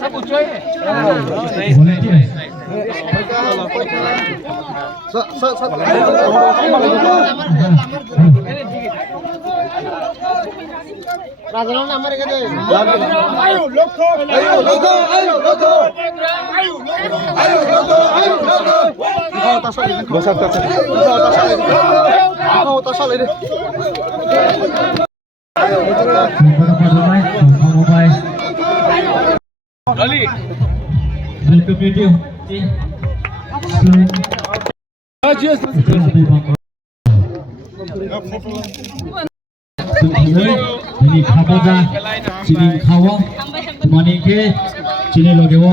सब ऊंचा है। Ini kaboja, sini kawa, temani ke, sini logewo,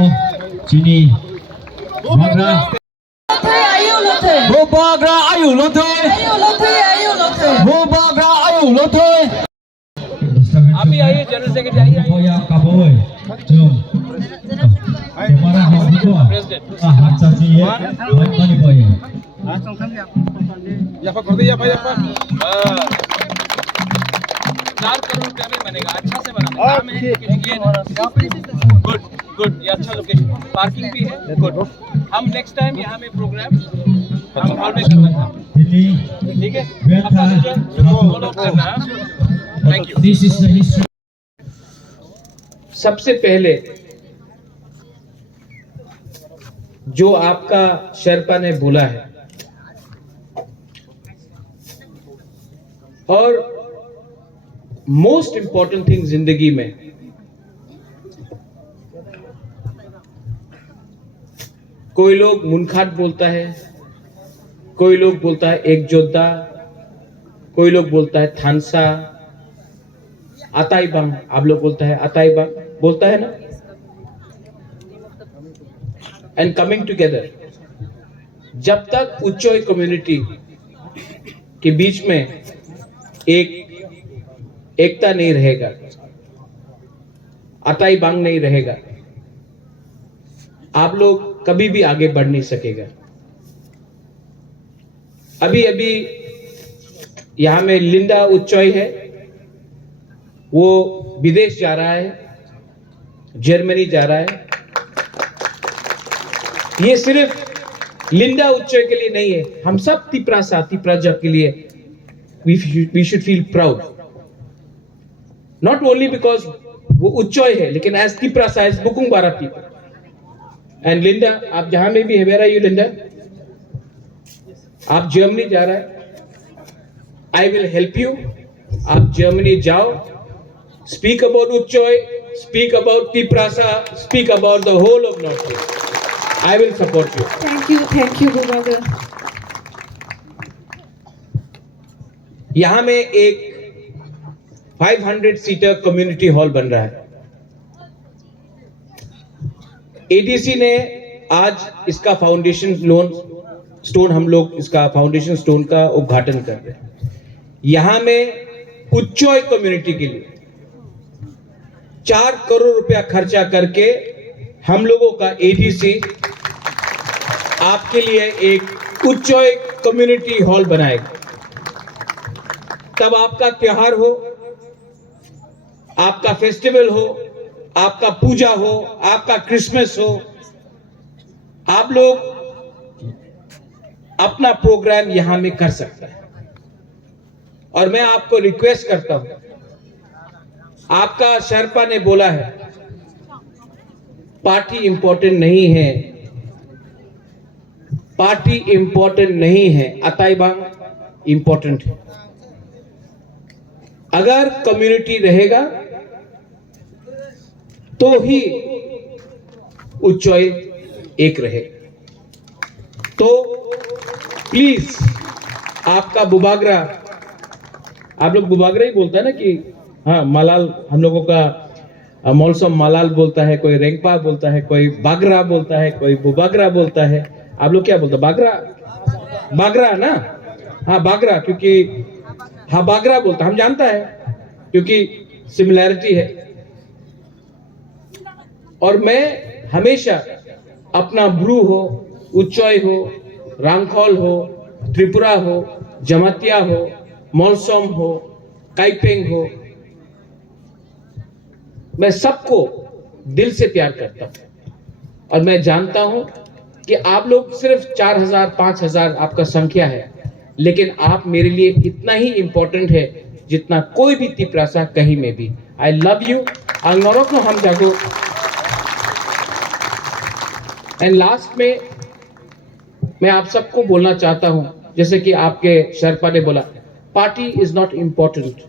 sini bagra. Bo bagra ayu lote. Bo bagra ayu lote. अभी आइए general secretary आइए। Boya kaboy, jom. Kemana hal itu? Ah, caci ya, mana boy? या कर दे या भाई आपा। 4 करोड़ रुपया में बनेगा, अच्छा से बना। काम है ये गुड गुड, ये अच्छा लोकेशन, पार्किंग भी है गुड। हम नेक्स्ट टाइम यहाँ में प्रोग्राम हम हॉल में करना था, ठीक है? अपना फॉलो करना। Thank you. This is the history. सबसे पहले जो आपका शेरपा ने बोला है और मोस्ट इंपॉर्टेंट थिंग जिंदगी में, कोई लोग मुनखाट बोलता है, कोई लोग बोलता है एक जोधा, कोई लोग बोलता है थानसा, अताई बांग, आप लोग बोलता है अताई बांग, बोलता है ना? एंड कमिंग टुगेदर, जब तक उच्चोई कम्युनिटी के बीच में एकता नहीं रहेगा, अताई बांग नहीं रहेगा, आप लोग कभी भी आगे बढ़ नहीं सकेगा। अभी अभी यहां में लिंडा उच्चोई है, वो विदेश जा रहा है, जर्मनी जा रहा है। ये सिर्फ लिंडा उच्चोई के लिए नहीं है, हम सब तिप्राजा के लिए we should feel proud, not only because वो उच्चोई है, लेकिन as तिप्रासा as बुकुंग बारा people. And लिंडा, आप जहां में भी है, where are you लिंडा? आप जर्मनी जा रहा है, I will help you. आप जर्मनी जाओ, speak about उच्चोई, speak about Tiprasa, speak about the whole of North East. I will support you. Thank you, Bubaga. यहां में एक 500 सीटर कम्युनिटी हॉल बन रहा है। एडीसी ने आज इसका फाउंडेशन स्टोन हम लोग इसका फाउंडेशन स्टोन का उद्घाटन कर रहे हैं। यहां में उच्चोई कम्युनिटी के लिए 4 करोड़ रुपया खर्चा करके हम लोगों का एडीसी आपके लिए एक उच्चोई कम्युनिटी हॉल बनाएगा। तब आपका त्योहार हो, आपका फेस्टिवल हो, आपका पूजा हो, आपका क्रिसमस हो, आप लोग अपना प्रोग्राम यहां में कर सकते हैं। और मैं आपको रिक्वेस्ट करता हूं, आपका शेरपा ने बोला है पार्टी इंपॉर्टेंट नहीं है, पार्टी इंपॉर्टेंट नहीं है, अताई बांग इंपॉर्टेंट है। अगर कम्युनिटी रहेगा तो ही उच्चोई एक रहेगा। तो प्लीज आपका बुबागरा, आप लोग बुबागरा ही बोलता है ना कि हाँ, मलाल हम लोगों का मौसम मलाल बोलता है, कोई रेंगपा बोलता है, कोई बागरा बोलता है, कोई बुबागरा बोलता है। आप लोग क्या बोलते हैं? बागरा, बागरा ना? हाँ बागरा, क्योंकि हाँ बागरा बोलता, हम जानता है क्योंकि सिमिलैरिटी है। और मैं हमेशा अपना ब्रू हो, उच्चोई हो, रांगखोल हो, त्रिपुरा हो, जमातिया हो, मौलसोम हो, काइपेंग हो, मैं सबको दिल से प्यार करता हूं। और मैं जानता हूं कि आप लोग सिर्फ 4000 5000 आपका संख्या है, लेकिन आप मेरे लिए इतना ही इंपॉर्टेंट है जितना कोई भी तिप्रासा कहीं में भी। I love you. अंगनौरक हम जागो। एंड लास्ट में मैं आप सबको बोलना चाहता हूं, जैसे कि आपके शर्पा ने बोला, party is not important,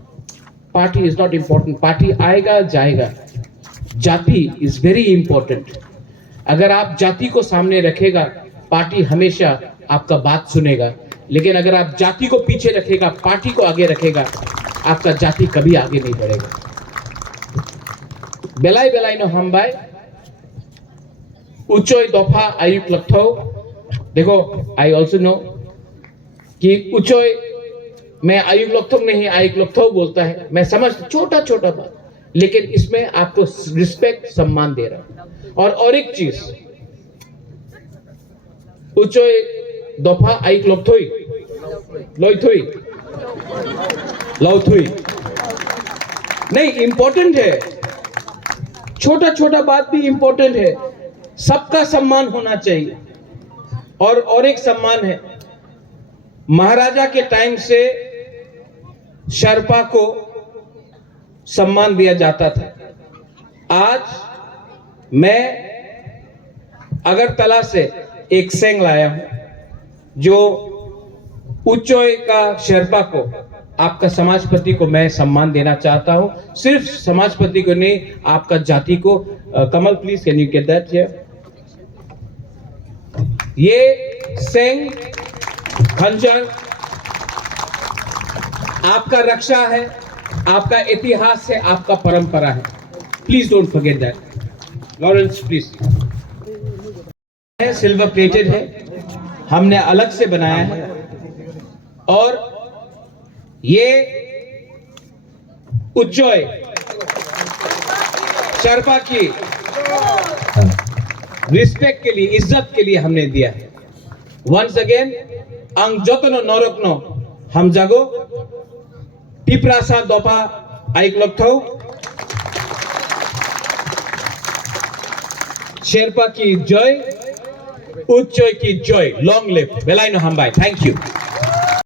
party is not important, party आएगा जाएगा, जाति इज वेरी इंपॉर्टेंट। अगर आप जाति को सामने रखेगा, पार्टी हमेशा आपका बात सुनेगा, लेकिन अगर आप जाति को पीछे रखेगा, पार्टी को आगे रखेगा, आपका जाति कभी आगे नहीं बढ़ेगा। बेलाई बेलाई नो हम बाय उच्चोय दफा आयुक्त लगथो। देखो, आई ऑल्सो नो कि उच्चोय मैं आयुक्त लगथो नहीं, आयुक्त लगथो बोलता है, मैं समझ, छोटा छोटा बात, लेकिन इसमें आपको रिस्पेक्ट, सम्मान दे रहा हूं। और एक चीज, उच्चोय दफा आयुक्त लगथोई लोइथोई लौथोई नहीं, इंपॉर्टेंट है, छोटा छोटा बात भी इंपॉर्टेंट है। सबका सम्मान होना चाहिए। और एक सम्मान है, महाराजा के टाइम से शर्पा को सम्मान दिया जाता था। आज मैं अगरतला से एक सेंग लाया हूं जो उच्चोय का शेरपा को, आपका समाजपति को मैं सम्मान देना चाहता हूं। सिर्फ समाजपति को नहीं, आपका जाति को। Kamal please, can you get that here? ये सेंग खंजर आपका रक्षा है, आपका इतिहास है, आपका परंपरा है। Please don't forget that. Lawrence please. Silver plated है, हमने अलग से बनाया है। और ये उच्चोय शर्पा की रिस्पेक्ट के लिए, इज्जत के लिए हमने दिया है। वंस अगेन, अंग जतनो नरकनो हम जागो टिप्रासा दफा आइक लगथौ। शेरपा की जय, उच्चोय की जय। लॉन्ग लिव बेलाइनो हम बाय। Thank you.